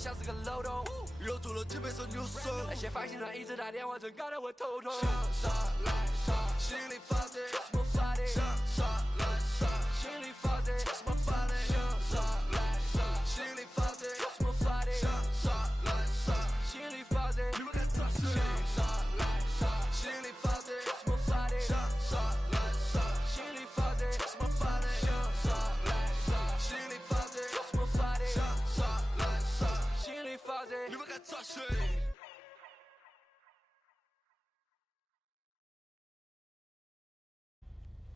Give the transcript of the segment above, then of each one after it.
像是个漏洞，留住了键盘手扭手。那些发行人一直打电话，真搞得我头痛。上来上，心里发的什么发的？上来上，心里发的什么发的？上来上，心里发的什么发的？上来上，心里发的你们敢抓谁？上来上，心里发的什么发的？上来上，心里发的什么发的？上来上，心里发的什么发的？上来上，心里发的你们敢抓谁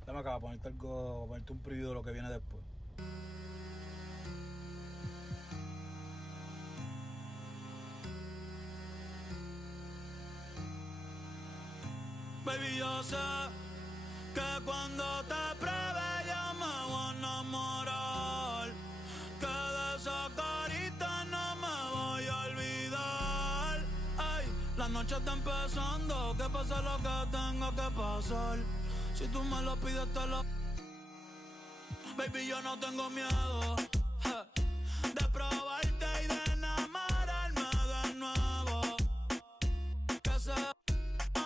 ？Dame acá, ponerte algo, ponerte un preview de lo que viene después. Baby, yo sé que cuando te pruebe yo me voy a enamorar, que de esa carita no me voy a olvidar. Ay, la noche está empezando, que pase lo que tenga que pasar. Si tú me lo pides te lo... Baby, yo no tengo miedo de probarte y de enamorarme de nuevo. Que sea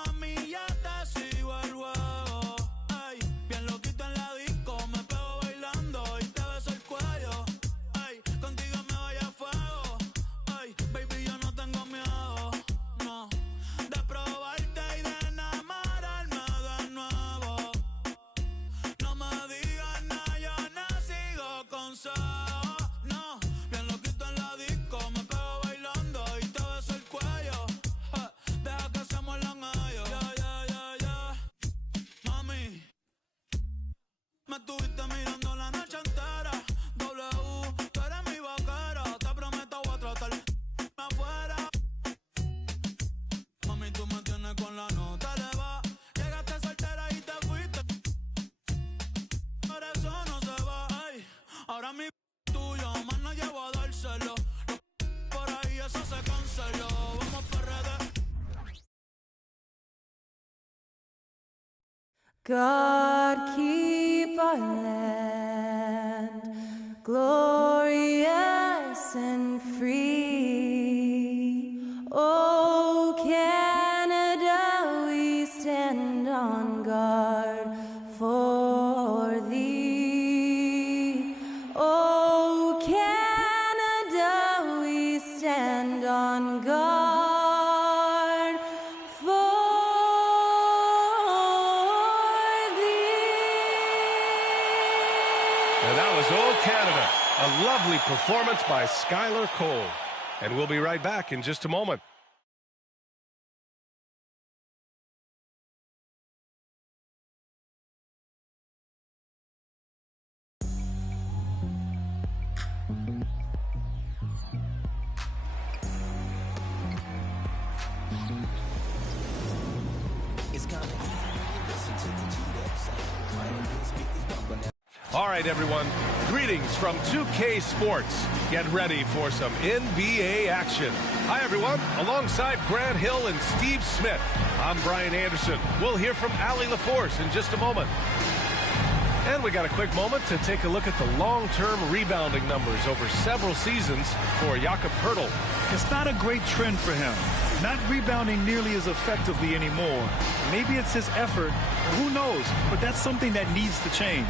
a mí ya te sigo el juego. Ay, bien loquito en la disco, me pego bailando y te beso el cuello. Ay, contigo me voy a fuego. Ay, baby, yo no tengo miedo, no, de probarte y de enamorarme de nuevo. No me digas nada, yo no sigo consejos, no. Bien loquito en la disco, me pego bailando y te beso el cuello. Deja que se muerdan ellos. Mami, me estuviste mirando la noche entera. W, tú eres mi vaquera. Te prometo voy a tratar afuera. Mami, tú me tienes con la nota elevada. Llegaste soltera y te fuiste. Por eso no se va. Ay, ahora mi tuyo, más no llevo a dárselo. Por ahí eso se canceló. Vamos perder. God keep our land glorious and free. Oh, Canada, we stand on guard for thee. Oh, Canada, we stand on guard for And that was Old Canada, a lovely performance by Skylar Cole. And we'll be right back in just a moment. All right, everyone. Greetings from 2K Sports. Get ready for some NBA action. Hi, everyone. Alongside Grant Hill and Steve Smith, I'm Brian Anderson. We'll hear from Allie LaForce in just a moment. And we got a quick moment to take a look at the long-term rebounding numbers over several seasons for Jakob Poeltl. It's not a great trend for him. Not rebounding nearly as effectively anymore. Maybe it's his effort. Who knows? But that's something that needs to change.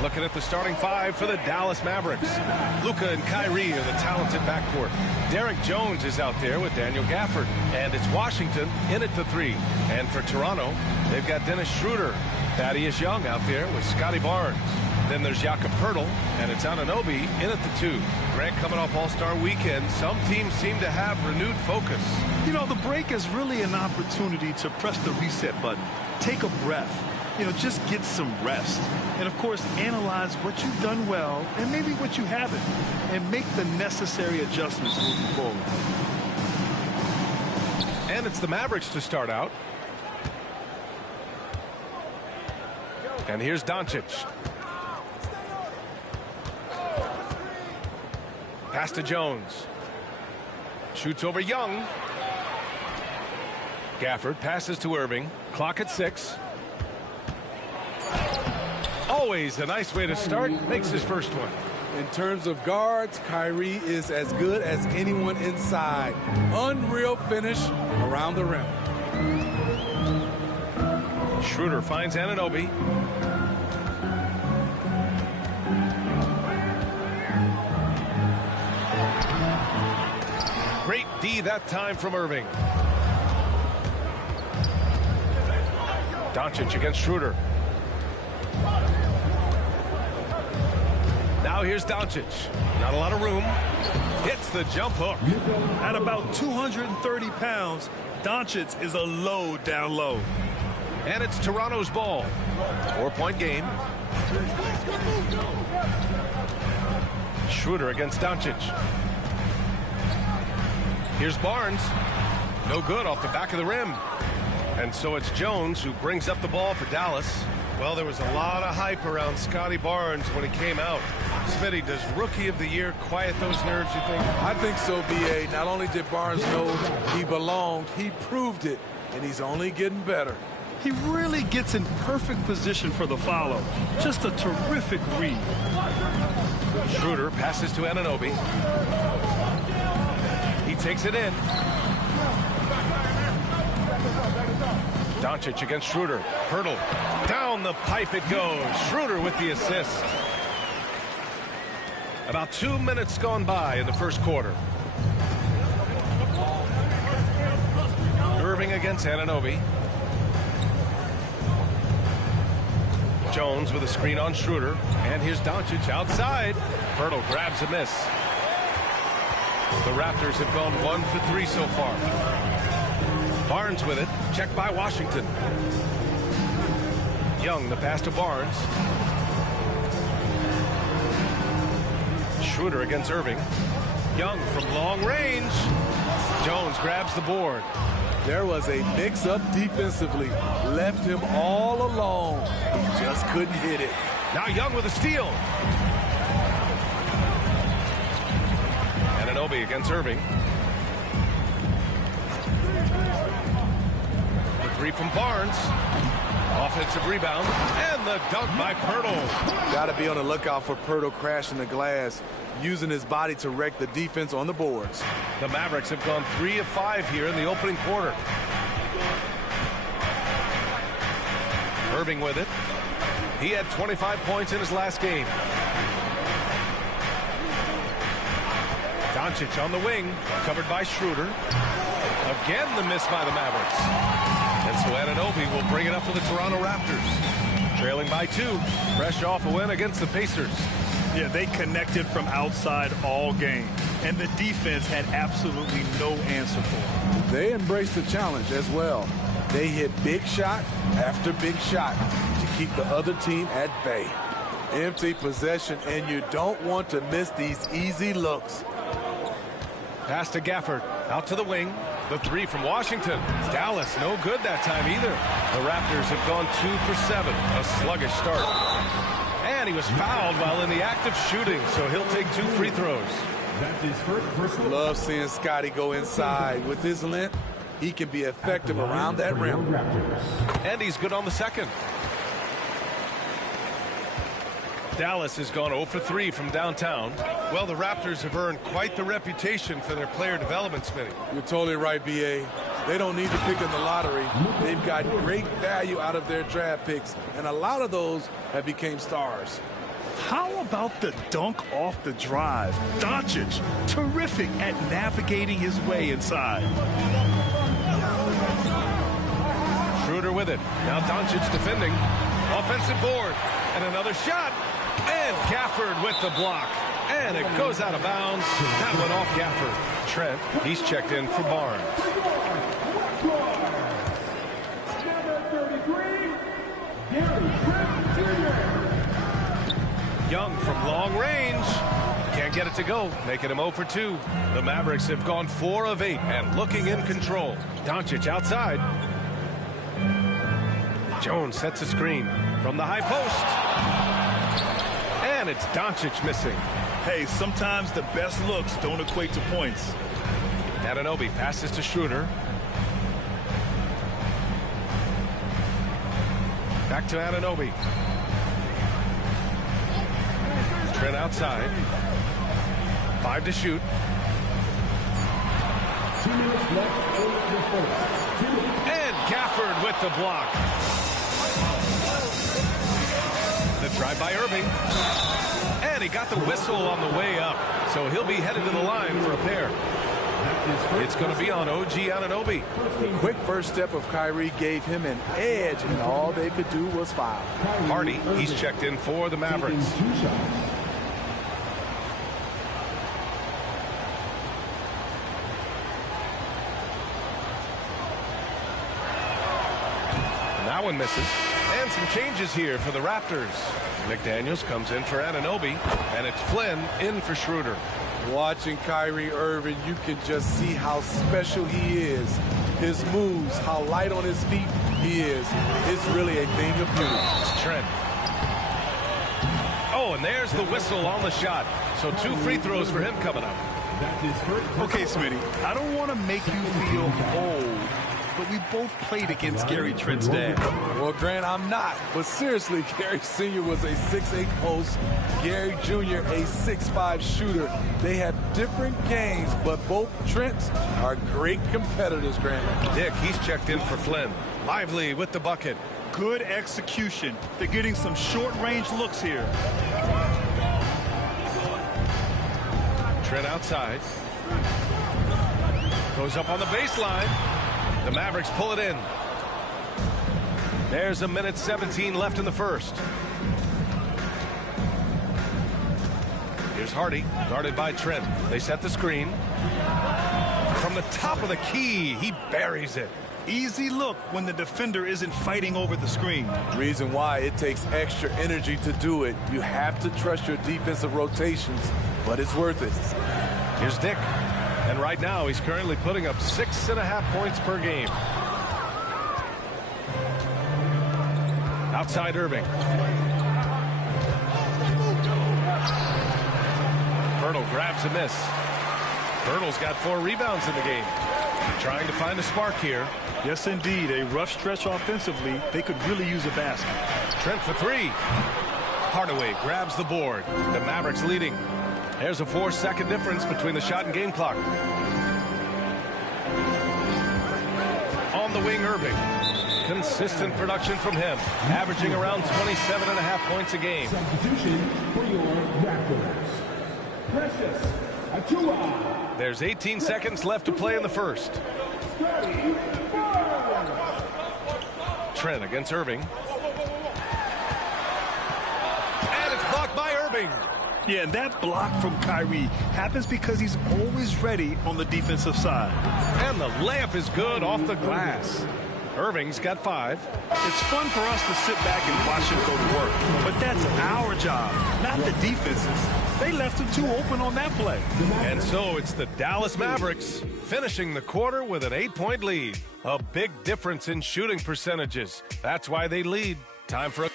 Looking at the starting five for the Dallas Mavericks. Luka and Kyrie are the talented backcourt. Derek Jones is out there with Daniel Gafford. And it's Washington in at the three. And for Toronto, they've got Dennis Schroeder. Thaddeus Young out there with Scotty Barnes. Then there's Jakob Poeltl, and it's Anunoby in at the two. Grant, coming off All-Star Weekend, some teams seem to have renewed focus. You know, the break is really an opportunity to press the reset button. Take a breath. You know, just get some rest. And, of course, analyze what you've done well and maybe what you haven't. And make the necessary adjustments moving forward. And it's the Mavericks to start out. And here's Doncic. Pass to Jones. Shoots over Young. Gafford passes to Irving. Clock at 6. Always a nice way to start. Makes his first one. In terms of guards, Kyrie is as good as anyone inside. Unreal finish around the rim. Schroeder finds Anunoby. Great D that time from Irving. Doncic against Schroeder. Now here's Doncic. Not a lot of room. Hits the jump hook. At about 230 pounds, Doncic is a load down low. And it's Toronto's ball. 4-point game. Schroeder against Doncic. Here's Barnes. No good off the back of the rim. And so it's Jones who brings up the ball for Dallas. Well, there was a lot of hype around Scotty Barnes when he came out. Smitty, does Rookie of the Year quiet those nerves, you think? I think so, B.A. Not only did Barnes know he belonged, he proved it, and he's only getting better. He really gets in perfect position for the follow. Just a terrific read. Schroeder passes to Anunoby. He takes it in. Doncic against Schroeder. Hurdle. Down the pipe it goes. Schroeder with the assist. About 2 minutes gone by in the first quarter. Irving against Anunoby. Jones with a screen on Schroeder. And here's Doncic outside. Hurdle grabs a miss. The Raptors have gone 1 for 3 so far. Barnes with it. Checked by Washington. Young, the pass to Barnes. Schroeder against Irving. Young from long range. Jones grabs the board. There was a mix-up defensively. Left him all alone. He just couldn't hit it. Now Young with a steal. Anunoby against Irving. The three from Barnes. Offensive rebound. And the dunk by Pirtle. Got to be on the lookout for Pirtle crashing the glass, using his body to wreck the defense on the boards. The Mavericks have gone 3 of 5 here in the opening quarter. Irving with it. He had 25 points in his last game. Doncic on the wing, covered by Schroeder. Again the miss by the Mavericks. And so Anunoby will bring it up for the Toronto Raptors. Trailing by 2, fresh off a win against the Pacers. Yeah, they connected from outside all game, and the defense had absolutely no answer for it. They embraced the challenge as well. They hit big shot after big shot to keep the other team at bay. Empty possession, and you don't want to miss these easy looks. Pass to Gafford, out to the wing. The three from Washington. Dallas, no good that time either. The Raptors have gone 2 for 7, a sluggish start. And he was fouled while in the act of shooting, so he'll take 2 free throws. Love seeing Scotty go inside. With his length, he can be effective around that rim. And he's good on the second. Dallas has gone 0 for 3 from downtown. Well, the Raptors have earned quite the reputation for their player development, Smitty. You're totally right, B.A. They don't need to pick in the lottery. They've got great value out of their draft picks, and a lot of those have become stars. How about the dunk off the drive? Doncic, terrific at navigating his way inside. Schroeder with it. Now Doncic defending. Offensive board. And another shot. And Gafford with the block. And it goes out of bounds. That went off Gafford. Trent, he's checked in for Barnes. Young from long range. Can't get it to go, making him 0 for 2. The Mavericks have gone 4 of 8 and looking in control. Doncic outside. Jones sets a screen from the high post. And it's Doncic missing. Hey, sometimes the best looks don't equate to points. Anunoby passes to Schroeder. Back to Anunoby. Trent outside. 5 to shoot. And Gafford with the block. The drive by Irving. And he got the whistle on the way up. So he'll be headed to the line for a pair. It's going to be on OG Anunoby. The quick first step of Kyrie gave him an edge, and all they could do was foul. Hardy, he's checked in for the Mavericks. That one misses. And some changes here for the Raptors. McDaniels comes in for Anunoby, and it's Flynn in for Schroeder. Watching Kyrie Irving, you can just see how special he is. His moves, how light on his feet he is. It's really a thing of beauty. Trent. Oh, and there's the whistle on the shot. So 2 free throws for him coming up. Okay, Smitty, I don't want to make you feel old, but we both played against Gary Trent's dad. Well, Grant, I'm not. But seriously, Gary Sr. was a 6'8 post. Gary Jr. a 6'5 shooter. They have different games, but both Trents are great competitors, Grant. Dick, he's checked in for Flynn. Lively with the bucket. Good execution. They're getting some short-range looks here. Trent outside. Goes up on the baseline. The Mavericks pull it in. There's 1:17 left in the first. Here's Hardy, guarded by Trent. They set the screen. From the top of the key, he buries it. Easy look when the defender isn't fighting over the screen. Reason why it takes extra energy to do it. You have to trust your defensive rotations, but it's worth it. Here's Dick. And right now, he's currently putting up 6.5 points per game. Outside Irving. Bertle grabs a miss. Bertle's got 4 rebounds in the game. Trying to find a spark here. Yes, indeed. A rough stretch offensively. They could really use a basket. Trent for 3. Hardaway grabs the board. The Mavericks leading. There's a 4-second difference between the shot and game clock. On the wing, Irving. Consistent production from him, averaging around 27.5 points a game. Substitution for your Raptors. Precious Achiuwa. There's 18 seconds left to play in the first. Trent against Irving. And it's blocked by Irving. Yeah, and that block from Kyrie happens because he's always ready on the defensive side. And the layup is good off the glass. Irving's got 5. It's fun for us to sit back and watch him go to work. But that's our job, not the defense's. They left him too open on that play. And so it's the Dallas Mavericks finishing the quarter with an 8-point lead. A big difference in shooting percentages. That's why they lead. Time for a...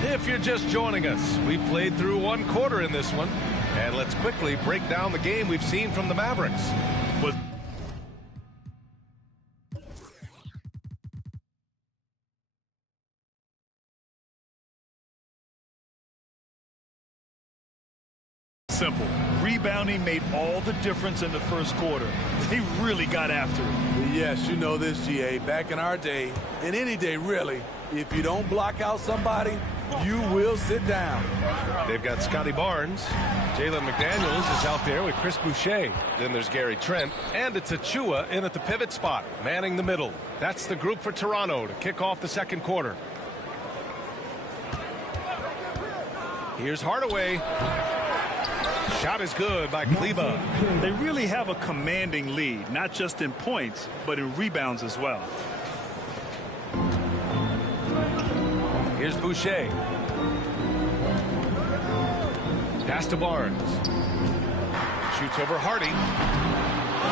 If you're just joining us, we played through 1 quarter in this one. And let's quickly break down the game we've seen from the Mavericks. Simple. Rebounding made all the difference in the first quarter. They really got after it. Yes, you know this, GA. Back in our day, and any day really, if you don't block out somebody, you will sit down. They've got Scotty Barnes. Jalen McDaniels is out there with Chris Boucher. Then there's Gary Trent. And it's Achiuwa in at the pivot spot, manning the middle. That's the group for Toronto to kick off the second quarter. Here's Hardaway. Shot is good by Kleba. They really have a commanding lead, not just in points, but in rebounds as well. Here's Boucher. Pass to Barnes. Shoots over Hardy.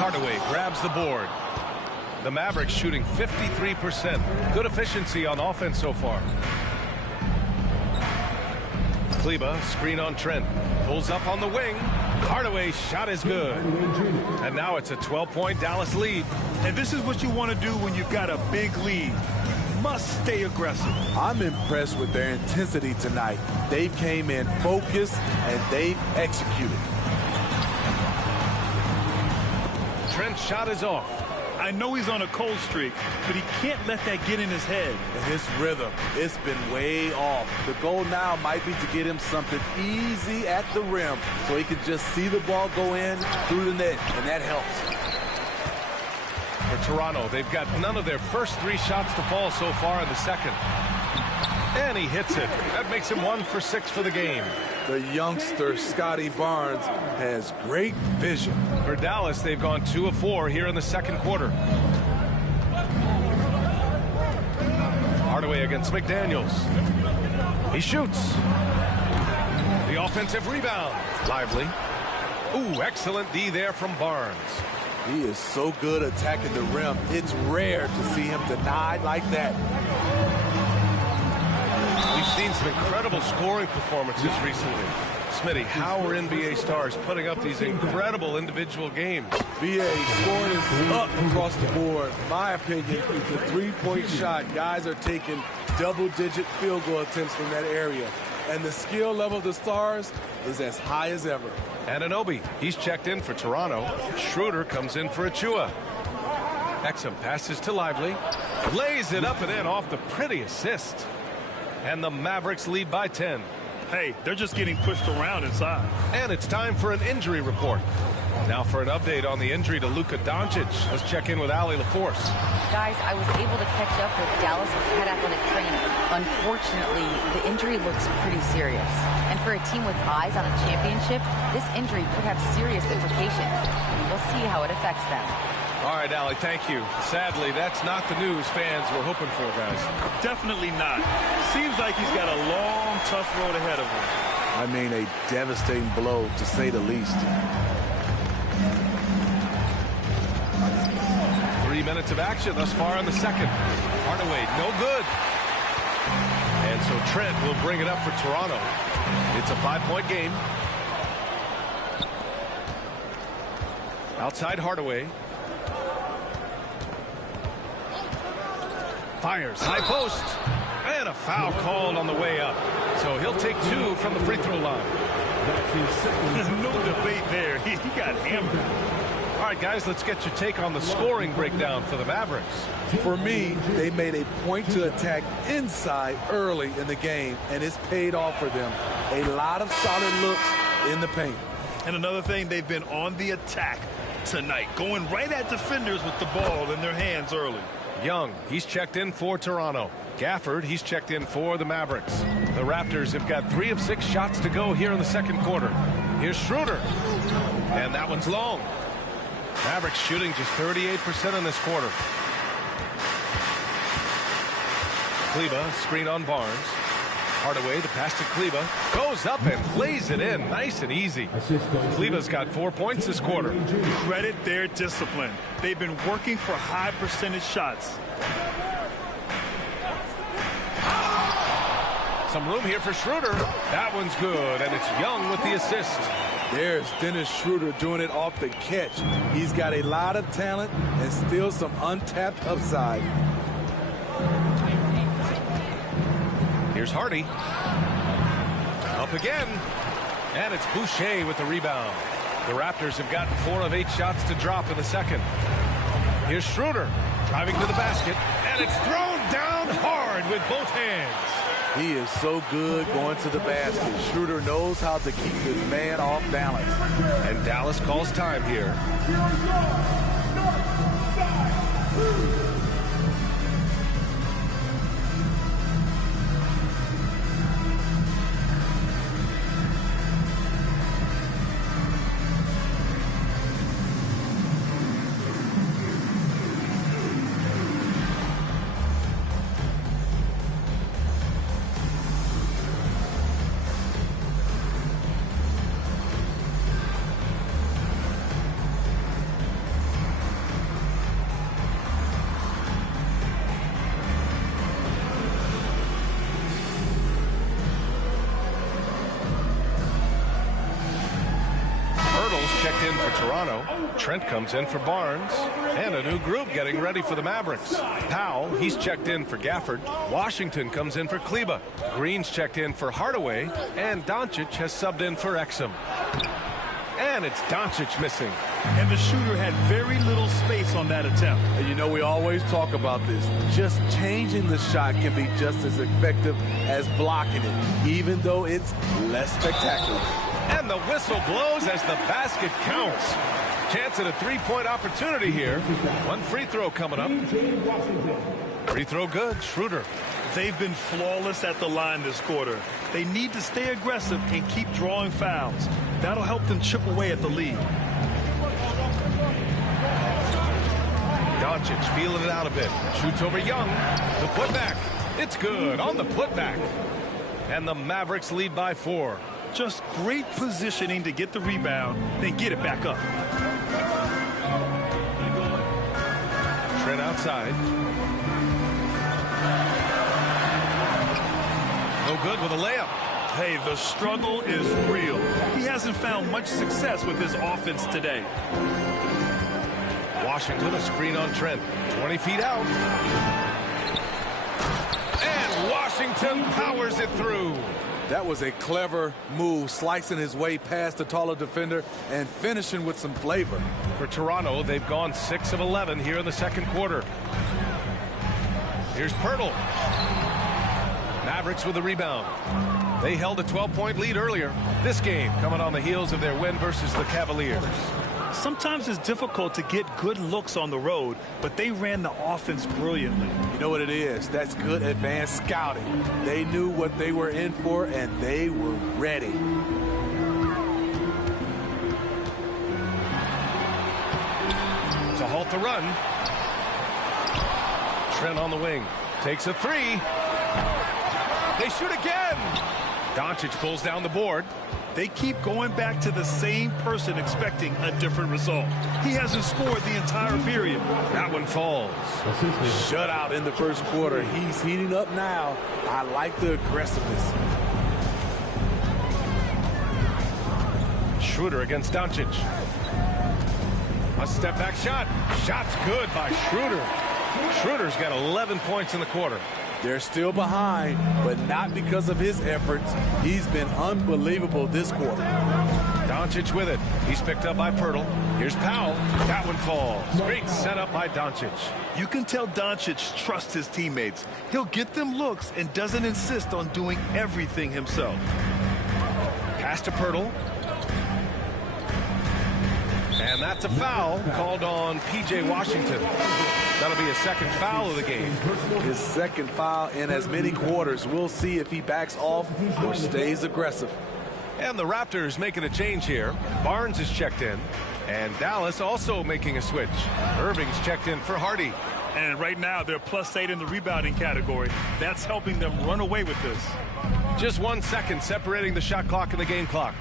Hardaway grabs the board. The Mavericks shooting 53%. Good efficiency on offense so far. Kleba, screen on Trent. Pulls up on the wing. Hardaway's shot is good. And now it's a 12-point Dallas lead. And this is what you want to do when you've got a big lead. must stay aggressive. I'm impressed with their intensity tonight. They came in focused and they've executed. Trent's shot is off. I know he's on a cold streak, but he can't let that get in his head. And his rhythm, it's been way off. The goal now might be to get him something easy at the rim so he can just see the ball go in through the net, and that helps. For Toronto, they've got none of their first 3 shots to fall so far in the second. And he hits it. That makes him 1 for 6 for the game. The youngster, Scotty Barnes, has great vision. For Dallas, they've gone 2 of 4 here in the second quarter. Hardaway against McDaniels. He shoots. The offensive rebound. Lively. Ooh, excellent D there from Barnes. He is so good attacking the rim. It's rare to see him denied like that. We've seen some incredible scoring performances recently. Smitty, how are NBA stars putting up these incredible individual games? BA, scoring is up across the board. My opinion, the three-point shot. Guys are taking double-digit field goal attempts from that area. And the skill level of the stars is as high as ever. Anunoby, he's checked in for Toronto. Schroeder comes in for Achua. Exum passes to Lively. Lays it up and in off the pretty assist. And the Mavericks lead by 10. Hey, they're just getting pushed around inside. And it's time for an injury report. Now for an update on the injury to Luka Doncic. Let's check in with Allie LaForce. Guys, I was able to catch up with Dallas's head athletic trainer. Unfortunately, the injury looks pretty serious. And for a team with eyes on a championship, this injury could have serious implications. We'll see how it affects them. All right, Allie, thank you. Sadly, that's not the news fans were hoping for, guys. Definitely not. Seems like he's got a long, tough road ahead of him. I mean, a devastating blow, to say the least. 3 minutes of action thus far in the second. Hardaway, no good. And so Trent will bring it up for Toronto. It's a 5-point game. Outside Hardaway. Fires, high post, and a foul called on the way up. So he'll take 2 from the free throw line. No debate there. He got hammered. All right, guys, let's get your take on the scoring breakdown for the Mavericks. For me, they made a point to attack inside early in the game, and it's paid off for them. A lot of solid looks in the paint. And another thing, they've been on the attack tonight, going right at defenders with the ball in their hands early. Young, he's checked in for Toronto. Gafford, he's checked in for the Mavericks. The Raptors have got 3 of 6 shots to go here in the second quarter. Here's Schroeder. And that one's long. Mavericks shooting just 38% in this quarter. Kleba, screen on Barnes. Hardaway, the pass to Kleba. Goes up and lays it in. Nice and easy. Kleba's got 4 points this quarter. Credit their discipline. They've been working for high percentage shots. Some room here for Schroeder. That one's good, and it's Young with the assist. There's Dennis Schroeder doing it off the catch. He's got a lot of talent and still some untapped upside. Here's Hardy. Up again. And it's Boucher with the rebound. The Raptors have gotten 4 of 8 shots to drop in the second. Here's Schroeder driving to the basket. And it's thrown down hard with both hands. He is so good going to the basket. Schroeder knows how to keep his man off balance. And Dallas calls time here. checked in for Toronto. Trent comes in for Barnes. And a new group getting ready for the Mavericks. Powell, he's checked in for Gafford. Washington comes in for Kleba. Green's checked in for Hardaway. And Doncic has subbed in for Exum. And it's Doncic missing. And the shooter had very little space on that attempt. And you know, we always talk about this. Just changing the shot can be just as effective as blocking it, even though it's less spectacular. And the whistle blows as the basket counts. Chance at a three-point opportunity here. One free throw coming up. Free throw good. Schroeder. They've been flawless at the line this quarter. They need to stay aggressive and keep drawing fouls. That'll help them chip away at the lead. Doncic feeling it out a bit. Shoots over Young. The putback. It's good on the putback. And the Mavericks lead by 4. Just great positioning to get the rebound, then get it back up. Trent outside. No good with a layup. Hey, the struggle is real. He hasn't found much success with his offense today. Washington, a screen on Trent. 20 feet out. And Washington powers it through. That was a clever move, slicing his way past the taller defender and finishing with some flavor. For Toronto, they've gone 6 of 11 here in the second quarter. Here's Pirtle. Mavericks with the rebound. They held a 12-point lead earlier. This game coming on the heels of their win versus the Cavaliers. Sometimes it's difficult to get good looks on the road, but they ran the offense brilliantly. You know what it is? That's good advanced scouting. They knew what they were in for, and they were ready. To halt the run. Trent on the wing. Takes a three. They shoot again. Doncic pulls down the board. They keep going back to the same person expecting a different result. He hasn't scored the entire period. That one falls. Shutout in the first quarter. He's heating up now. I like the aggressiveness. Schroeder against Doncic. A step back shot. Shot's good by Schroeder. Schroeder's got 11 points in the quarter. They're still behind, but not because of his efforts. He's been unbelievable this quarter. Doncic with it. He's picked up by Pirtle. Here's Powell. That one falls. Great setup by Doncic. You can tell Doncic trusts his teammates. He'll get them looks and doesn't insist on doing everything himself. Pass to Pirtle. And that's a foul called on P.J. Washington. That'll be a second foul of the game. His second foul in as many quarters. We'll see if he backs off or stays aggressive. And the Raptors making a change here. Barnes is checked in. And Dallas also making a switch. Irving's checked in for Hardy. And right now they're +8 in the rebounding category. That's helping them run away with this. Just 1 second separating the shot clock and the game clock.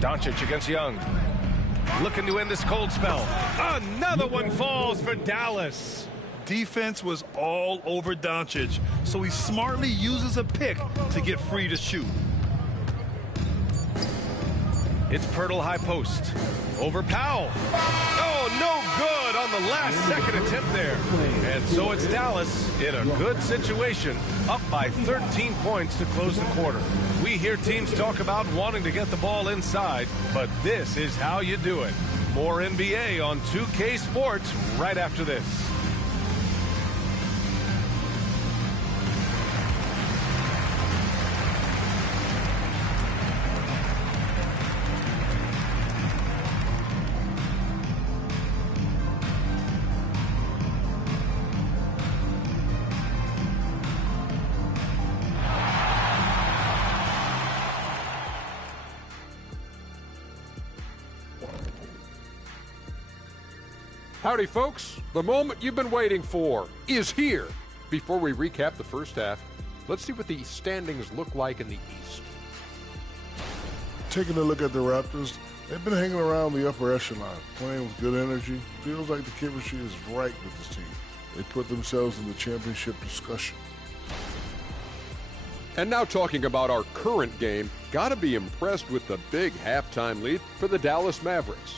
Doncic against Young. Looking to end this cold spell. Another one falls for Dallas. Defense was all over Doncic, so he smartly uses a pick to get free to shoot. It's Pirtle high post. Over Powell. Oh, no good on the last second attempt there. And so it's Dallas in a good situation, up by 13 points to close the quarter. We hear teams talk about wanting to get the ball inside, but this is how you do it. More NBA on 2K Sports right after this. Howdy, folks. The moment you've been waiting for is here. Before we recap the first half, let's see what the standings look like in the East. Taking a look at the Raptors, they've been hanging around the upper echelon, playing with good energy. Feels like the chemistry is right with this team. They put themselves in the championship discussion. And now talking about our current game, got to be impressed with the big halftime lead for the Dallas Mavericks.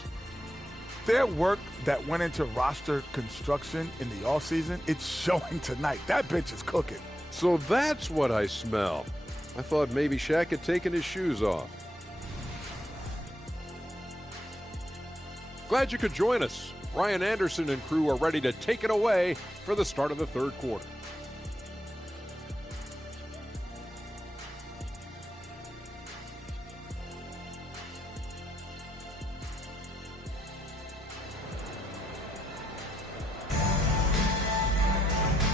Their work that went into roster construction in the offseason, it's showing tonight. That bench is cooking. So that's what I smell. I thought maybe Shaq had taken his shoes off. Glad you could join us. Ryan Anderson and crew are ready to take it away for the start of the third quarter.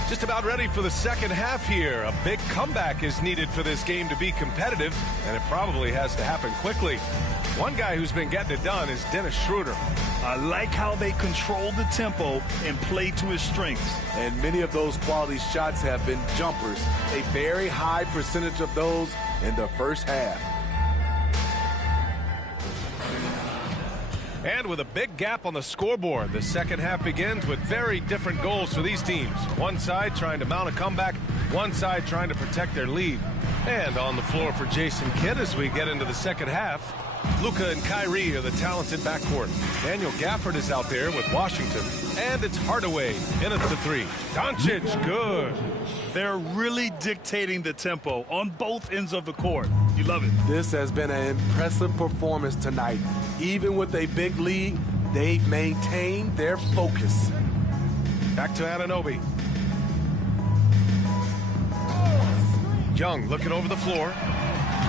Just about ready for the second half here. A big comeback is needed for this game to be competitive, and it probably has to happen quickly. One guy who's been getting it done is Dennis Schroeder. I like how they control the tempo and play to his strengths. And many of those quality shots have been jumpers. A very high percentage of those in the first half. And with a big gap on the scoreboard, the second half begins with very different goals for these teams. One side trying to mount a comeback, one side trying to protect their lead. And on the floor for Jason Kidd as we get into the second half, Luka and Kyrie are the talented backcourt. Daniel Gafford is out there with Washington. And it's Hardaway in at the three. Doncic, good. They're really dictating the tempo on both ends of the court. You love it. This has been an impressive performance tonight. Even with a big lead, they've maintained their focus. Back to Anunoby. Young looking over the floor.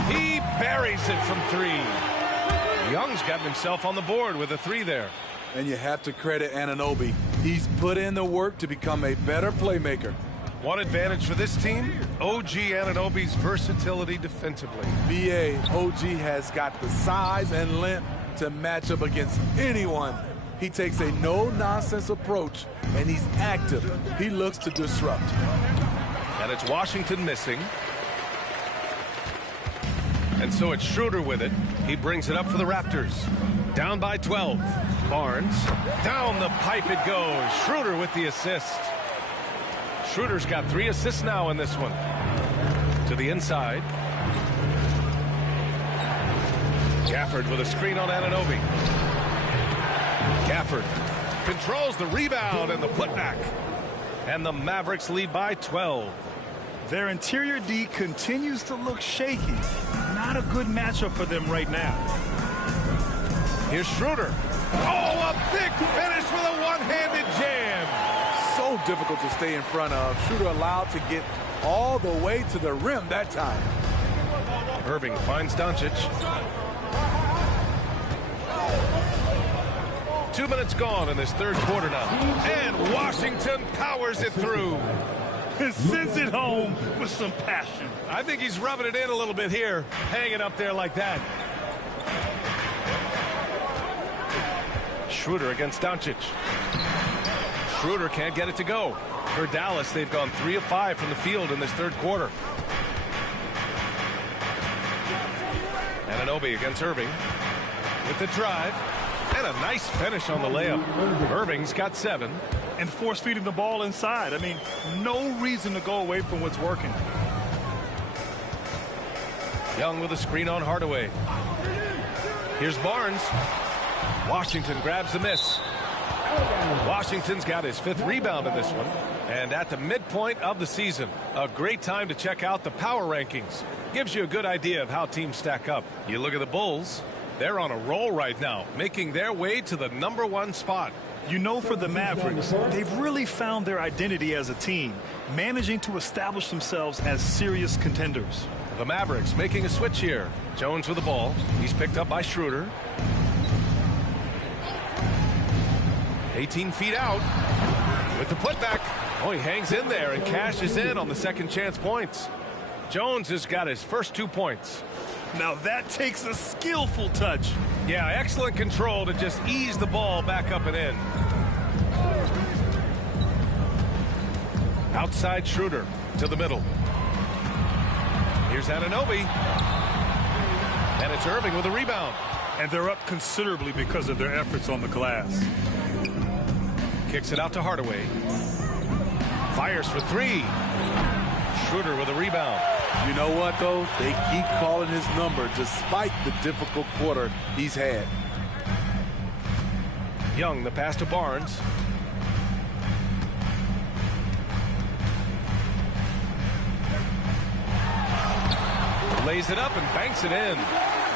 He buries it from three. Young's gotten himself on the board with a three there. And you have to credit Anunoby. He's put in the work to become a better playmaker. One advantage for this team, OG Anunoby's versatility defensively. BA, OG has got the size and length to match up against anyone. He takes a no-nonsense approach, and he's active. He looks to disrupt. And it's Washington missing. And so it's Schroeder with it. He brings it up for the Raptors. Down by 12. Barnes. Down the pipe it goes. Schroeder with the assist. Schroeder's got 3 assists now in this one. To the inside. Gafford with a screen on Anunoby. Gafford controls the rebound and the putback. And the Mavericks lead by 12. Their interior D continues to look shaky. Not a good matchup for them right now. Here's Schroeder. Oh, a big finish with a one-handed jam. So difficult to stay in front of. Schroeder allowed to get all the way to the rim that time. Irving finds Doncic. 2 minutes gone in this third quarter now. And Washington powers it through. And sends it home with some passion. I think he's rubbing it in a little bit here, hanging up there like that. Schroeder against Doncic. Schroeder can't get it to go. For Dallas, they've gone 3 of 5 from the field in this third quarter. Anunoby against Irving with the drive. And a nice finish on the layup. Irving's got 7. And force feeding the ball inside. I mean, no reason to go away from what's working. Young with a screen on Hardaway. Here's Barnes. Washington grabs the miss. Washington's got his 5th rebound in this one. And at the midpoint of the season, a great time to check out the power rankings. Gives you a good idea of how teams stack up. You look at the Bulls. They're on a roll right now, making their way to the #1 spot. You know, for the Mavericks, they've really found their identity as a team, managing to establish themselves as serious contenders. The Mavericks making a switch here. Jones with the ball. He's picked up by Schroeder. 18 feet out with the putback. Oh, he hangs in there and cashes in on the second chance points. Jones has got his first 2 points. Now that takes a skillful touch. Yeah, excellent control to just ease the ball back up and in. Outside Schroeder to the middle. Here's Anunoby. And it's Irving with a rebound. And they're up considerably because of their efforts on the glass. Kicks it out to Hardaway. Fires for 3. Schroeder with a rebound. You know what, though? They keep calling his number despite the difficult quarter he's had. Young, the pass to Barnes. Lays it up and banks it in.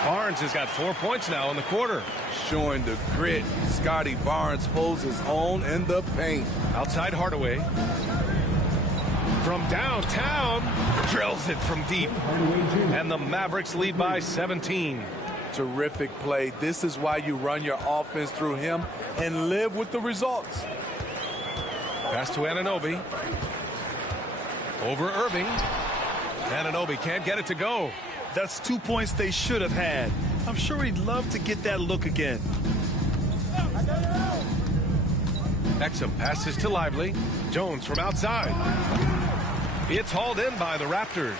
Barnes has got 4 points now in the quarter. Showing the grit, Scotty Barnes holds his own in the paint. Outside Hardaway. From downtown, drills it from deep. And the Mavericks lead by 17. Terrific play. This is why you run your offense through him and live with the results. Pass to Anunoby. Over Irving. Anunoby can't get it to go. That's 2 points they should have had. I'm sure he'd love to get that look again. Exum passes to Lively. Jones from outside. It's hauled in by the Raptors.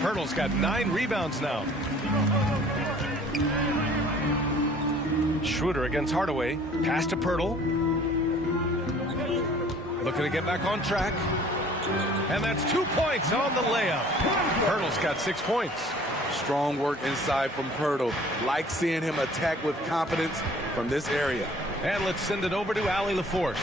Pirtle's got 9 rebounds now. Schroeder against Hardaway. Pass to Pirtle. Looking to get back on track. And that's 2 points on the layup. Pirtle's got 6 points. Strong work inside from Pirtle. Like seeing him attack with confidence from this area. And let's send it over to Allie LaForce.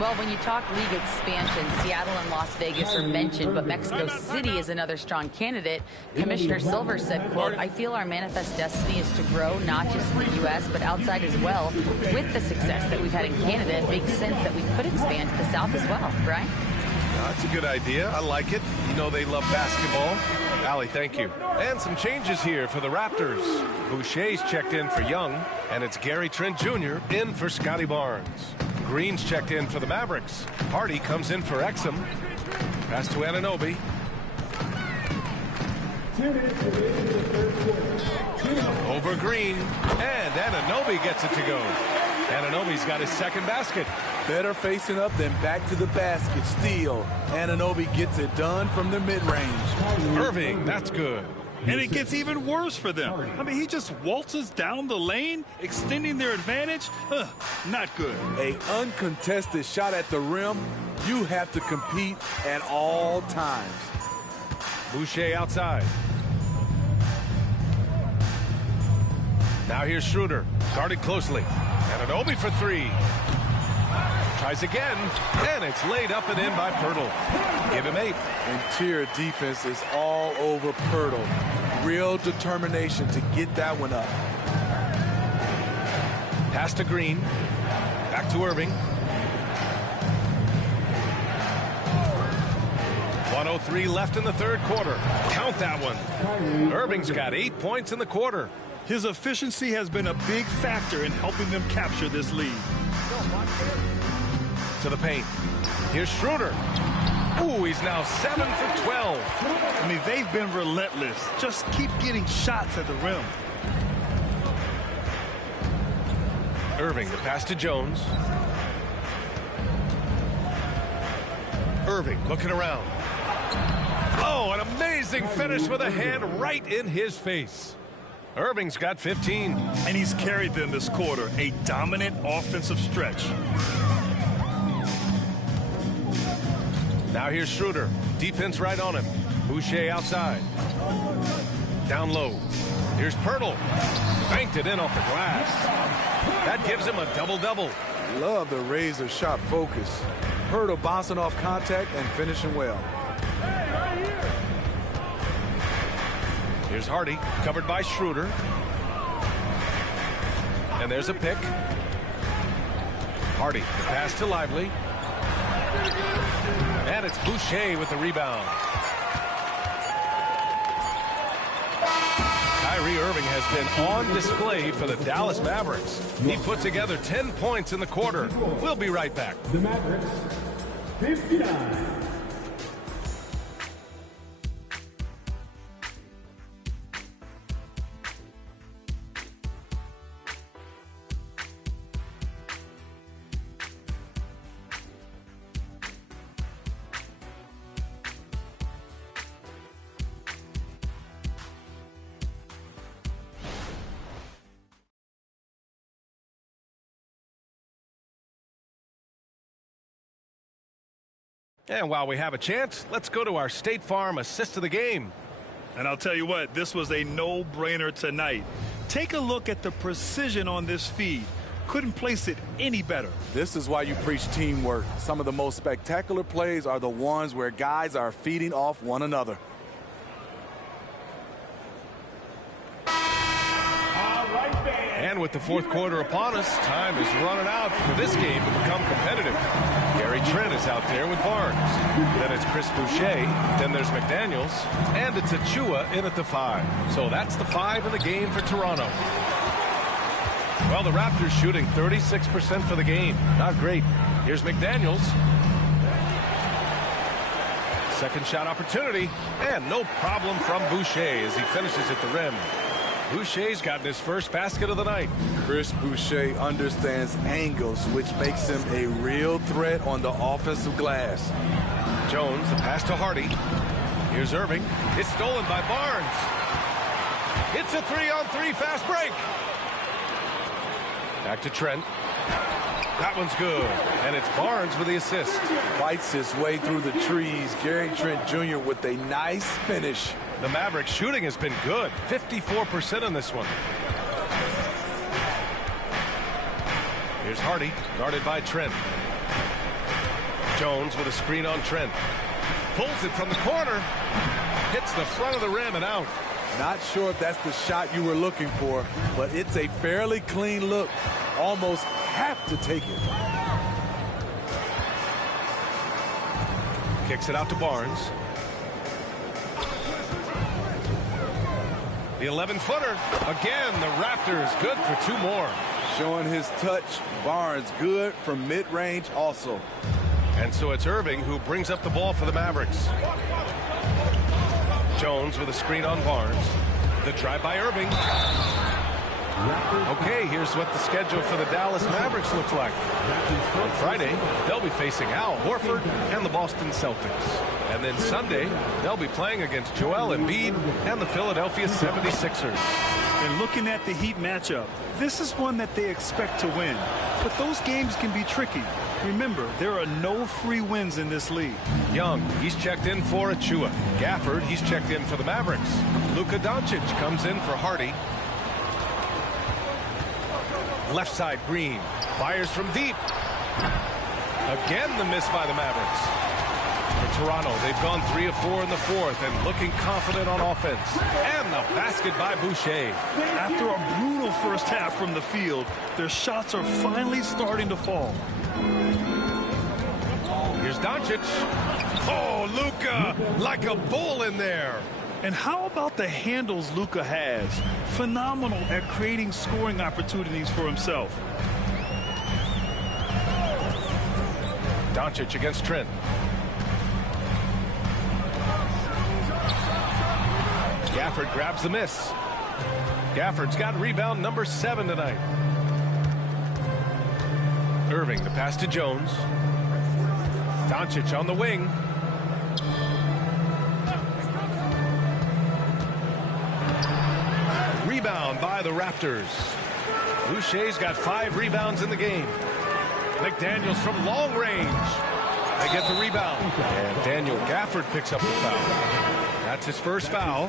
Well, when you talk league expansion, Seattle and Las Vegas are mentioned, but Mexico City is another strong candidate. Commissioner Silver said, quote, "I feel our manifest destiny is to grow not just in the U.S., but outside as well. With the success that we've had in Canada, it makes sense that we could expand to the South as well." Brian? That's a good idea. I like it. You know they love basketball. Allie, thank you. And some changes here for the Raptors. Boucher's checked in for Young, and it's Gary Trent Jr. in for Scotty Barnes. Green's checked in for the Mavericks. Hardy comes in for Exum. Pass to Anunoby. Over Green, and Anunoby gets it to go. Anunoby's got his second basket. Better facing up than back to the basket. Steal. Anunoby gets it done from the mid-range. Irving, that's good. And it gets even worse for them. I mean, he just waltzes down the lane, extending their advantage. Not good. A uncontested shot at the rim. You have to compete at all times. Boucher outside. Now here's Schroeder, guarded closely. Anunoby for 3. Tries again, and it's laid up and in by Pirtle. Give him 8. Interior defense is all over Pirtle. Real determination to get that one up. Pass to Green. Back to Irving. 1:03 left in the third quarter. Count that one. Irving's got 8 points in the quarter. His efficiency has been a big factor in helping them capture this lead. To the paint. Here's Schroeder. Ooh, he's now 7 for 12. I mean, they've been relentless. Just keep getting shots at the rim. Irving, the pass to Jones. Irving looking around. Oh, an amazing finish with a hand right in his face. Irving's got 15. And he's carried them this quarter. A dominant offensive stretch. Now here's Schroeder. Defense right on him. Boucher outside. Down low. Here's Pirtle. Banked it in off the glass. That gives him a double-double. Love the razor shot focus. Pirtle bouncing off contact and finishing well. Here's Hardy, covered by Schroeder. And there's a pick. Hardy, the pass to Lively. And it's Boucher with the rebound. Kyrie Irving has been on display for the Dallas Mavericks. He put together 10 points in the quarter. We'll be right back. The Mavericks, 59. And while we have a chance, let's go to our State Farm assist of the game. And I'll tell you what, this was a no-brainer tonight. Take a look at the precision on this feed. Couldn't place it any better. This is why you preach teamwork. Some of the most spectacular plays are the ones where guys are feeding off one another. And with the fourth quarter upon us, time is running out for this game to become competitive. Gary Trent is out there with Barnes. Then it's Chris Boucher. Then there's McDaniels. And it's Achua in at the 5. So that's the 5 in the game for Toronto. Well, the Raptors shooting 36% for the game. Not great. Here's McDaniels. Second shot opportunity. And no problem from Boucher as he finishes at the rim. Boucher's gotten his first basket of the night. Chris Boucher understands angles, which makes him a real threat on the offensive glass. Jones, the pass to Hardy. Here's Irving. It's stolen by Barnes. It's a 3-on-3 fast break. Back to Trent. That one's good. And it's Barnes with the assist. Fights his way through the trees. Gary Trent Jr. with a nice finish. The Mavericks shooting has been good. 54% on this one. Here's Hardy, guarded by Trent. Jones with a screen on Trent. Pulls it from the corner. Hits the front of the rim and out. Not sure if that's the shot you were looking for, but it's a fairly clean look. Almost have to take it. Kicks it out to Barnes. The 11-footer. Again, the Raptors good for 2 more. Showing his touch. Barnes good from mid-range also. And so it's Irving who brings up the ball for the Mavericks. Jones with a screen on Barnes. The drive by Irving. Okay, here's what the schedule for the Dallas Mavericks looks like. On Friday, they'll be facing Al Horford and the Boston Celtics. And then Sunday, they'll be playing against Joel Embiid and the Philadelphia 76ers. And looking at the Heat matchup, this is one that they expect to win. But those games can be tricky. Remember, there are no free wins in this league. Young, he's checked in for Achua. Gafford, he's checked in for the Mavericks. Luka Doncic comes in for Hardy. Left side, Green. Fires from deep. Again, the miss by the Mavericks. For Toronto, they've gone 3 of 4 in the fourth and looking confident on offense. And the basket by Boucher. After a brutal first half from the field, their shots are finally starting to fall. Here's Doncic. Oh, Luka, like a bull in there. And how about the handles Luka has? Phenomenal at creating scoring opportunities for himself. Doncic against Trent. Gafford grabs the miss. Gafford's got rebound number 7 tonight. Irving, the pass to Jones. Doncic on the wing. Rebound by the Raptors. Boucher's got 5 rebounds in the game. McDaniels from long range. They get the rebound. And Daniel Gafford picks up the foul. That's his first foul.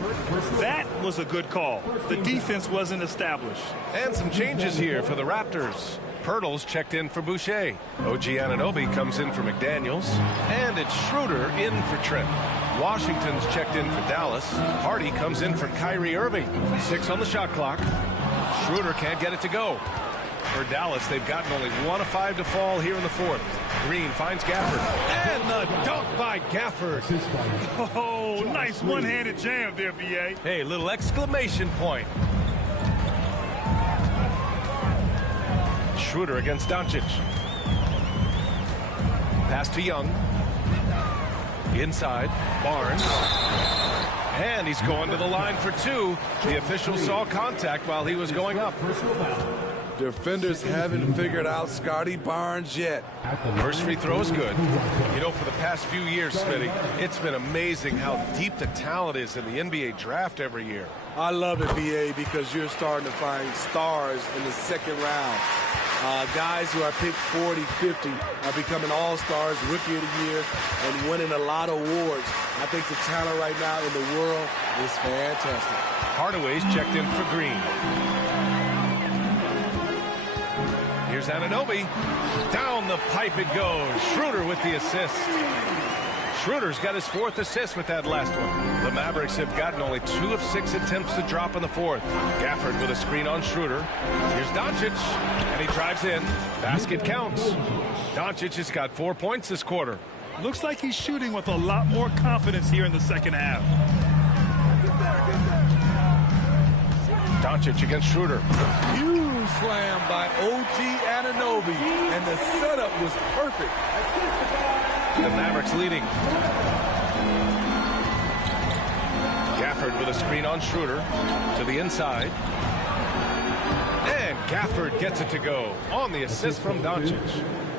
That was a good call. The defense wasn't established. And some changes here for the Raptors. Pirtle's checked in for Boucher. OG Anunoby comes in for McDaniels. And it's Schroeder in for Trent. Washington's checked in for Dallas. Hardy comes in for Kyrie Irving. 6 on the shot clock. Schroeder can't get it to go. For Dallas, they've gotten only 1 of 5 to fall here in the fourth. Green finds Gafford. And the dunk by Gafford. Oh, nice one-handed jam there, B.A. Hey, little exclamation point. Schroeder against Doncic. Pass to Young. Inside, Barnes. And he's going to the line for 2. The official saw contact while he was going up. Defenders haven't figured out Scotty Barnes yet. First free throw is good. You know, for the past few years, Smitty, it's been amazing how deep the talent is in the NBA draft every year. I love it, BA, because you're starting to find stars in the second round. Guys who are picked 40, 50 are becoming all-stars, rookie of the year, and winning a lot of awards. I think the talent right now in the world is fantastic. Hardaway's checked in for Green. Here's Anunoby. Down the pipe it goes. Schroeder with the assist. Schroeder's got his 4th assist with that last one. The Mavericks have gotten only 2 of 6 attempts to drop in the 4th. Gafford with a screen on Schroeder. Here's Doncic, and he drives in. Basket counts. Doncic has got 4 points this quarter. Looks like he's shooting with a lot more confidence here in the second half. Doncic against Schroeder. Huge slam by OG Anunoby, and the setup was perfect. The Mavericks leading. Gafford with a screen on Schroeder to the inside. And Gafford gets it to go on the assist from Doncic.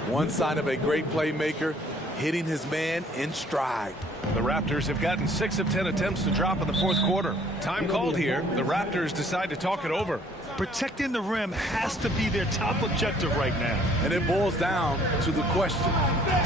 One sign of a great playmaker, hitting his man in stride. The Raptors have gotten 6 of 10 attempts to drop in the 4th quarter. Time called here. The Raptors decide to talk it over. Protecting the rim has to be their top objective right now. And it boils down to the question,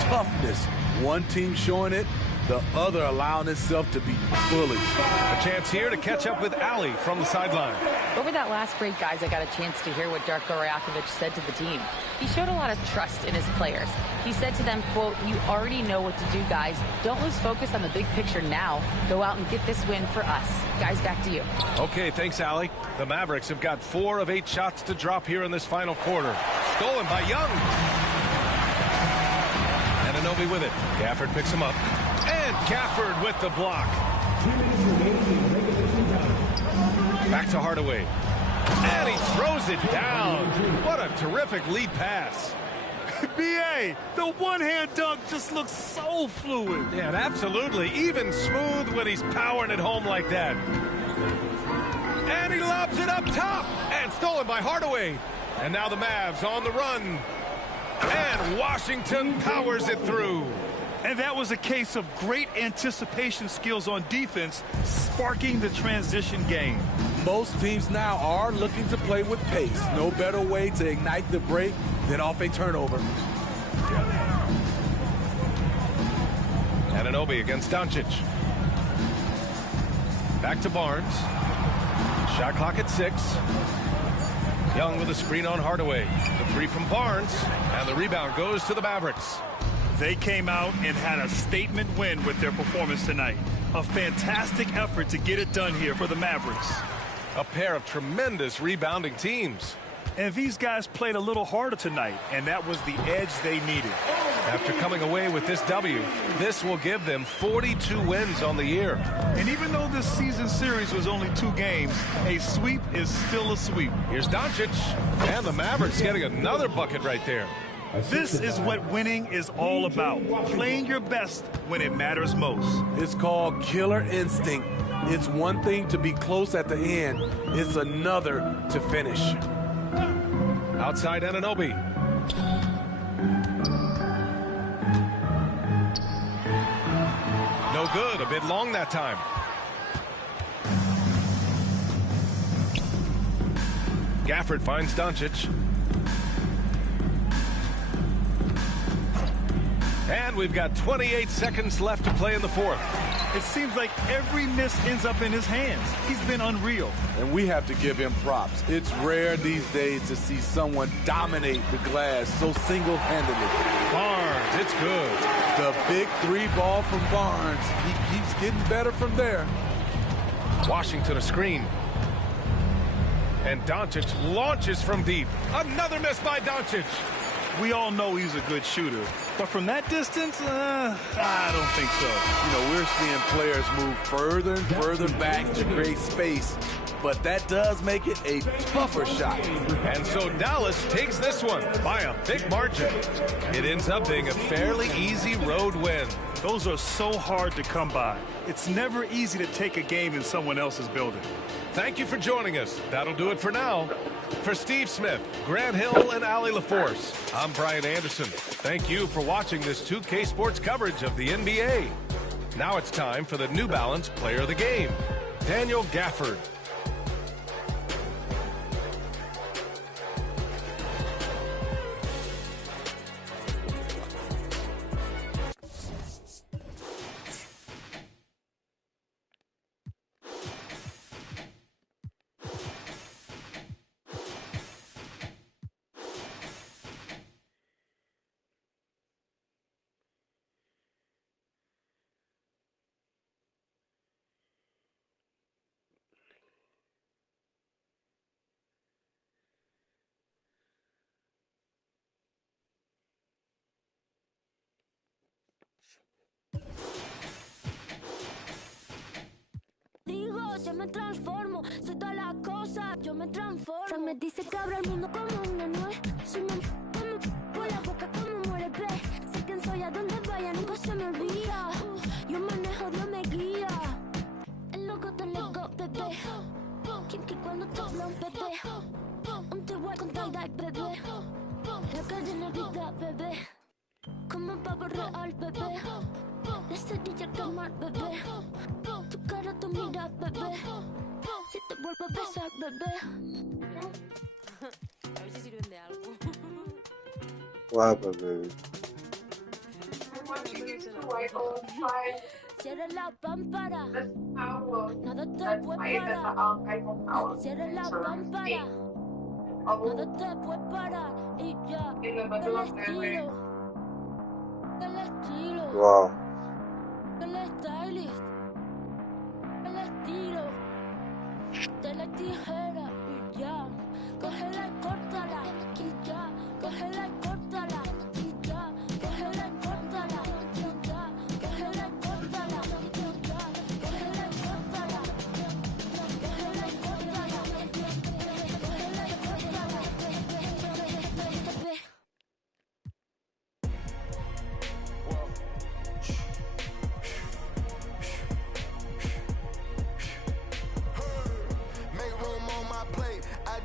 toughness. One team showing it, the other allowing itself to be bullied. A chance here to catch up with Ali from the sideline. Over that last break, guys, I got a chance to hear what Darko Rajakovic said to the team. He showed a lot of trust in his players. He said to them, quote, "You already know what to do, guys. Don't lose focus on the big picture now. Go out and get this win for us." Guys, back to you. Okay, thanks, Ali. The Mavericks have got 4 of 8 shots to drop here in this final quarter. Stolen by Young. Anunoby with it. Gafford picks him up. And Gafford with the block. Back to Hardaway. And he throws it down. What a terrific lead pass. BA, the one-hand dunk just looks so fluid. Yeah, absolutely. Even smooth when he's powering it home like that. And he lobs it up top. And stolen by Hardaway. And now the Mavs on the run. And Washington powers it through. And that was a case of great anticipation skills on defense, sparking the transition game. Most teams now are looking to play with pace. No better way to ignite the break than off a turnover. Anunoby against Doncic. Back to Barnes. Shot clock at 6. Young with a screen on Hardaway. The 3 from Barnes. And the rebound goes to the Mavericks. They came out and had a statement win with their performance tonight. A fantastic effort to get it done here for the Mavericks. A pair of tremendous rebounding teams. And these guys played a little harder tonight, and that was the edge they needed. After coming away with this W, this will give them 42 wins on the year. And even though this season series was only 2 games, a sweep is still a sweep. Here's Doncic, and the Mavericks getting another bucket right there. This is what winning is all about. Playing your best when it matters most. It's called killer instinct. It's one thing to be close at the end. It's another to finish. Outside Anunoby. No good. A bit long that time. Gafford finds Doncic. And we've got 28 seconds left to play in the 4th. It seems like every miss ends up in his hands. He's been unreal. And we have to give him props. It's rare these days to see someone dominate the glass so single-handedly. Barnes, it's good. The big 3 ball from Barnes. He keeps getting better from there. Washington a screen. And Doncic launches from deep. Another miss by Doncic. We all know he's a good shooter, but from that distance, I don't think so. You know, we're seeing players move further and further back to create space, but that does make it a tougher shot. And so Dallas takes this one by a big margin. It ends up being a fairly easy road win. Those are so hard to come by. It's never easy to take a game in someone else's building. Thank you for joining us. That'll do it for now. For Steve Smith, Grant Hill, and Allie LaForce, I'm Brian Anderson. Thank you for watching this 2K Sports coverage of the NBA. Now it's time for the New Balance Player of the Game, Daniel Gafford. Yo me transformo, soy todas las cosas, yo me transformo. Se me dice que abro el mundo como una nuez. Soy como por la boca como muere pez. Sé quién soy, a donde vaya, nunca se me olvida. Yo manejo, Dios me guía. El loco te lego, bebé. Kim que cuando te habla un bebé. Un te voy con tie-dye, bebé. La calle no olvida, bebé. Como un pavo real, bebé. La cerilla quemar, bebé. Tu cara, tu mira, bebé. Si te vuelvo a besar, bebé. A ver si sirven de algo. What happened, baby? Cierra la pámpara. Nada te puede parar. Cierra la pámpara. Nada te puede parar. Y ya. El estilo. El estilo. Wow. El stylist. El estilo de la tijera y ya. Cógela y córtala y ya. Cógela y córtala y ya. Cógela y córtala y ya. Cógela y córtala y ya. Cógela y córtala. Cógela y córtala. Cógela y córtala.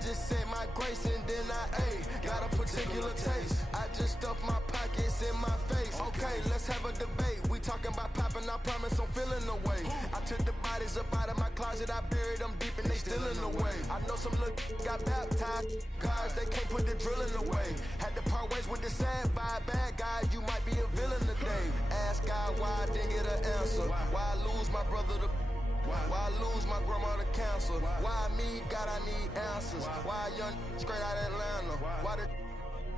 Just said my grace and then I ate. Got a particular taste. I just stuffed my pockets in my face. Okay, let's have a debate. We talking about popping, I promise I'm feeling the way. I took the bodies up out of my closet, I buried them deep and they still in the way. I know some little got baptized. Guys, they can't put the drilling away. Had to part ways with the sad vibe. Bad guy, you might be a villain today. Ask God why I didn't get an answer. Why I lose my brother to why I lose my grandma to cancer? Why me, God, I need answers. Why a young straight out Atlanta? Why the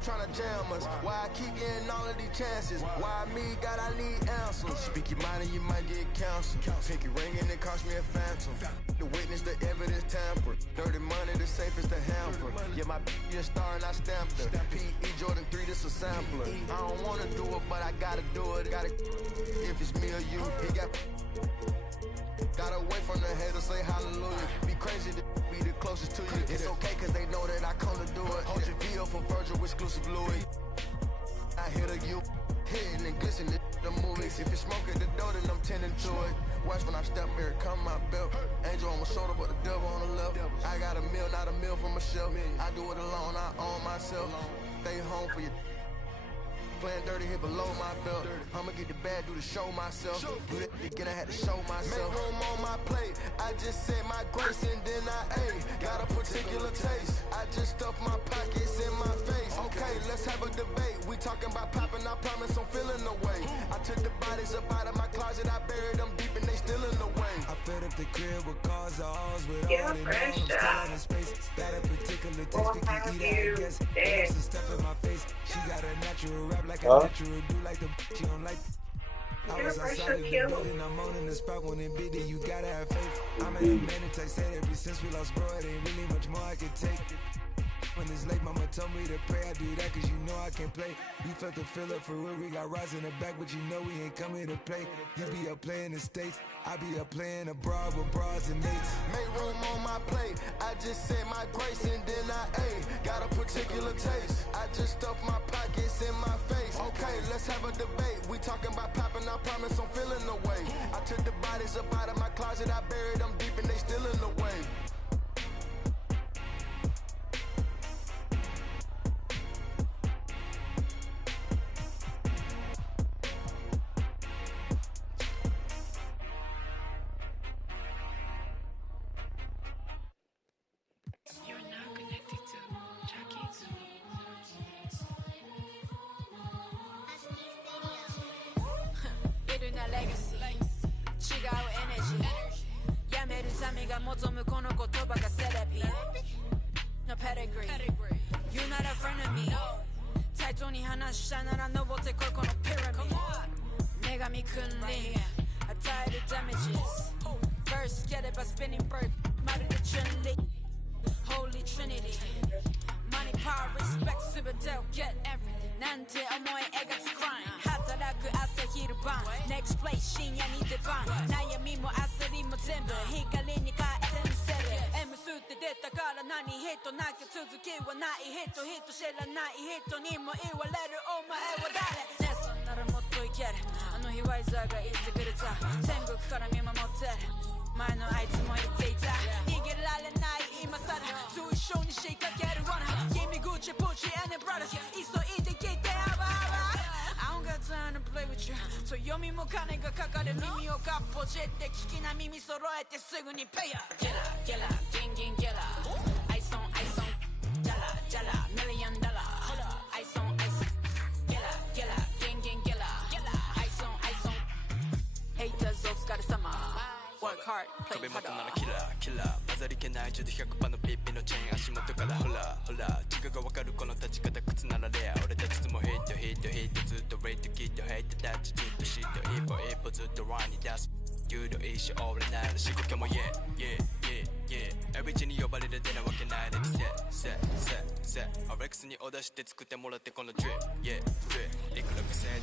trying to jam us? Why I keep getting all of these chances? Why me, God, I need answers. Speak your mind and you might get canceled. Pinky ring and it cost me a phantom. The witness, the evidence tampered. Dirty money, the safest to hamper. Yeah, my a star and I stamped her. P.E. Jordan 3, this a sampler. I don't wanna do it, but I gotta do it. Gotta, if it's me or you, he got. Gotta wait from the head to say hallelujah. Be crazy to be the closest to you. It's okay cause they know that I come to do it. Hold your VO for Virgil exclusive Louis. I hit a you, hitting and glisten the movies. If it's smoke at the door then I'm tending to it. Watch when I step here, come my belt. Angel on my shoulder but the devil on the left. I got a meal, not a meal from a shelf. I do it alone, I own myself. Stay home for your playing dirty here below my belt. I'ma get the bad, do the show myself. Do that again, I had to show myself. Make room on my plate. I just said my grace and then I ate. Got a particular taste. I just stuffed my pockets in my face. Okay, let's have a debate. We talking about popping, I promise I'm feeling the way. I took the bodies up out of my closet, I buried them deep and they still in the way. I fed up the crib with cars of ours with all the names. Still out of space. Got a particular taste. We can eat it, I guess. There's some stuff in my face. She got a natural rap like a natural do like the she don't like. I was outside of the building, I'm on in the spot when it big, then you gotta have faith. I'm in a minute, I said ever since we lost bro, it ain't really much more I can take. When it's late, mama told me to pray, I do that cause you know I can play. You felt the fill up for real, we got rise in the back, but you know we ain't coming to play. You be up playing the States, I be up playing abroad with bras and mates. Make room on my plate, I just said my grace and then I ate. Got a particular taste, I just stuffed my pockets in my face. Okay, let's have a debate, we talking about popping, I promise I'm feeling the way. I took the bodies up out of my closet, I buried them deep and they still in the way. energy やめるためが求むこの言葉がセラピー No pedigree You're not a friend of me 対等に話したなら登ってこいこのピラミッド女神君に与えるダメージ First get it by spinning bird まるでチュンリー Holy Trinity Money, power, respect 全てを get everything なんて思い描く crime 働く朝昼晩 Next place 深夜に出番悩みも焦りも全部光に変えてみせる M スって出たから何人なきゃ続きはない人知らない人にも言われるお前は誰ねそんならもっといけるあの日ワイザーが言ってくれた天国から見守ってる前のあいつも言っていた逃げられない今さらと一緒に仕掛ける罠君グチプチ and the brothers 急いで聞いてアバアバ I don't got time to play with you そう読みも金がかかる耳をかっぽじって聞きな耳揃えてすぐにペイヤー Get up, get up, ギンギン get up Ice on, ice on ジャラジャラ$1 million Ice on, ice on Get up, get up, ギンギン get up Ice on, ice on Haters お疲れ様Work hard, play hard ならキラーキラー混ざりけない10で100%のピッピのチェーン足元からほらほら違うが分かるこの立ち方靴ならレア俺たちもヒットヒットヒットずっとレイトキッドヘイトタッチずっとシット一歩一歩ずっとランに出す有料一生俺なる仕事も Yeah, yeah, yeah, yeah エビチに呼ばれる出なわけないレディセアレックスにオーダーして作ってもらってこのドリップ Yeah, ドリップいくら稼